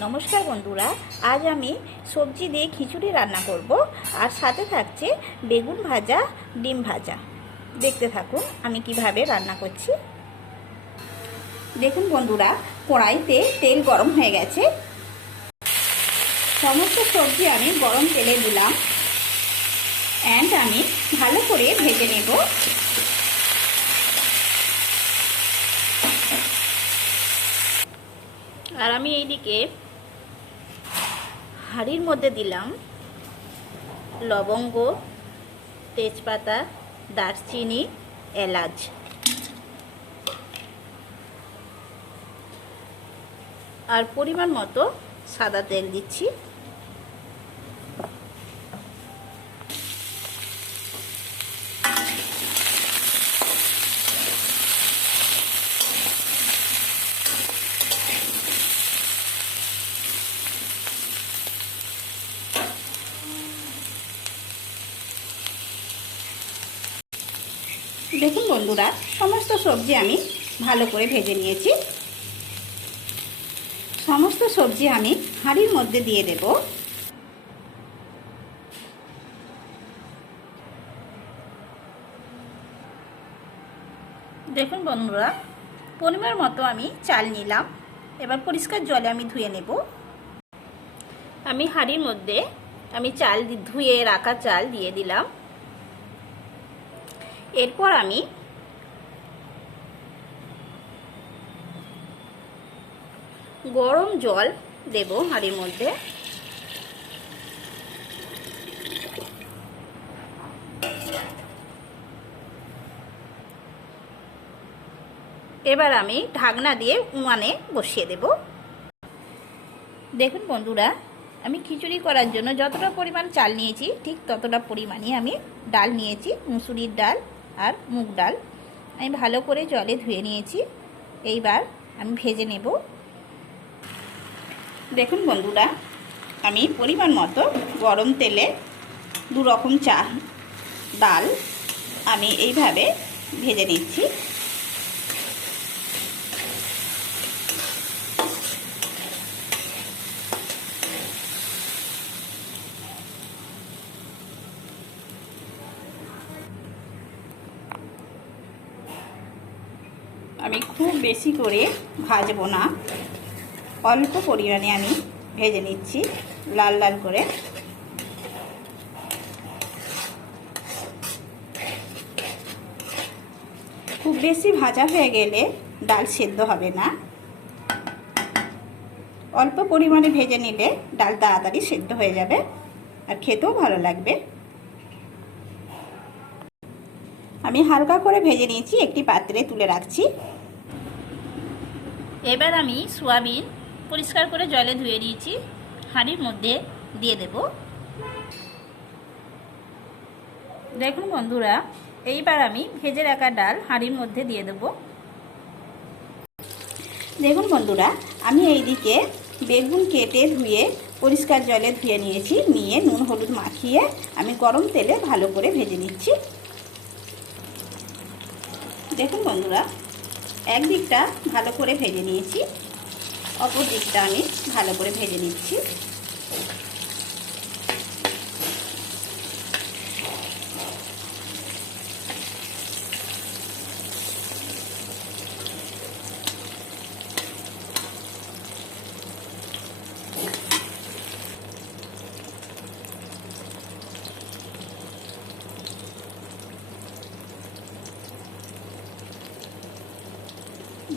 নমস্কার বন্ধুরা, আজ আমি সবজি দিয়ে খিচুড়ি রান্না করব আর সাথে থাকছে বেগুন ভাজা, ডিম ভাজা। দেখতে থাকুন আমি কিভাবে রান্না করছি। দেখুন বন্ধুরা, কড়াইতে তেল গরম হয়ে গেছে। সমস্ত সবজি আমি গরম তেলে দিলাম অ্যান্ড আমি ভালো করে ভেজে নেব। আর আমি এইদিকে হাঁড়ির মধ্যে দিলাম লবঙ্গ, তেজপাতা, দারচিনি, এলাচ। আর পরিমাণ মতো সাদা তেল দিচ্ছি। দেখুন বন্ধুরা, সমস্ত সবজি আমি ভালো করে ভেজে নিয়েছি। সমস্ত সবজি আমি হাঁড়ির মধ্যে দিয়ে দেব। দেখুন বন্ধুরা, পরিমাণ মতো আমি চাল নিলাম। এবার পরিষ্কার জলে আমি ধুয়ে নেব। আমি হাঁড়ির মধ্যে চাল ধুয়ে রাখা চাল দিয়ে দিলাম। এরপর আমি গরম জল দেব হাঁড়ির মধ্যে। এবার আমি ঢাকনা দিয়ে উনানে বসিয়ে দেব। দেখুন বন্ধুরা, আমি খিচুড়ি করার জন্য যতটা পরিমাণ চাল নিয়েছি ঠিক ততটা পরিমাণই আমি ডাল নিয়েছি। মুসুরির ডাল আর মুগ ডাল আমি ভালো করে জলে ধুয়ে নিয়েছি। এইবার আমি ভেজে নেব। দেখুন বন্ধুরা, আমি পরিমাণ মতো গরম তেলে দু রকম ডাল আমি এইভাবে ভেজে নিচ্ছি। আমি খুব বেশি করে ভাজবো না, অল্প পরিমাণে আমি ভেজে নিচ্ছি লাল লাল করে। খুব বেশি ভাজা হয়ে গেলে ডাল সেদ্ধ হবে না। অল্প পরিমাণে ভেজে নিলে ডাল তাড়াতাড়ি সেদ্ধ হয়ে যাবে আর খেতেও ভালো লাগবে। আমি হালকা করে ভেজে নিয়েছি, একটি পাত্রে তুলে রাখছি। এবার আমি সয়াবিন পরিষ্কার করে জলে ধুয়ে নিয়েছি, হাঁড়ির মধ্যে দিয়ে দেব। দেখুন বন্ধুরা, এইবার আমি ভেজে রাখা ডাল হাঁড়ির মধ্যে দিয়ে দেব। দেখুন বন্ধুরা, আমি এইদিকে বেগুন কেটে ধুয়ে পরিষ্কার জলে ধুয়ে নিয়েছি। নিয়ে নুন হলুদ মাখিয়ে আমি গরম তেলে ভালো করে ভেজে নিচ্ছি। দেখুন বন্ধুরা, একদিকটা ভালো করে ভেজে নিয়েছি, অপর দিকটা আমি ভালো করে ভেজে নিচ্ছি।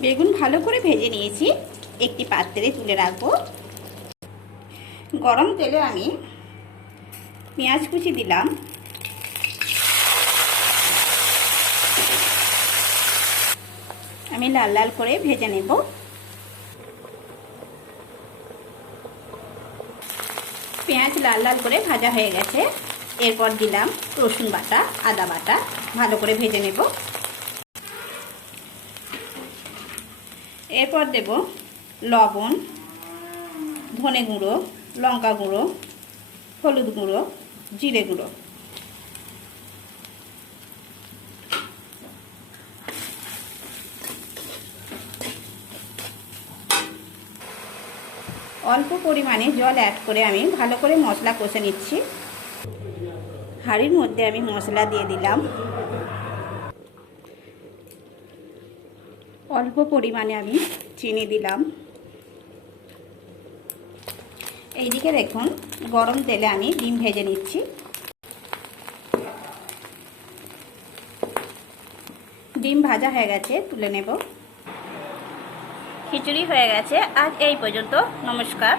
বেগুন ভালো করে ভেজে নিয়েছি, একটি পাত্রে তুলে রাখবো। গরম তেলে আমি পেঁয়াজ কুচি দিলাম। আমি লাল লাল করে ভেজে নেব। পেঁয়াজ লাল লাল করে ভাজা হয়ে গেছে। এরপর দিলাম রসুন বাটা, আদা বাটা, ভালো করে ভেজে নেব। এরপর দেব লবণ, ধনে গুঁড়ো, লঙ্কা গুঁড়ো, হলুদ গুঁড়ো, জিরে গুঁড়ো। অল্প পরিমাণে জল অ্যাড করে আমি ভালো করে মশলা কষে নিচ্ছি। হাঁড়ির মধ্যে আমি মশলা দিয়ে দিলাম। অল্প পরিমাণে আমি চিনি দিলাম। এইদিকে দেখুন গরম তেলে আমি ডিম ভেজে নিচ্ছি। ডিম ভাজা হয়ে গেছে, তুলে নেব। খিচুড়ি হয়ে গেছে। আজ এই পর্যন্ত। নমস্কার।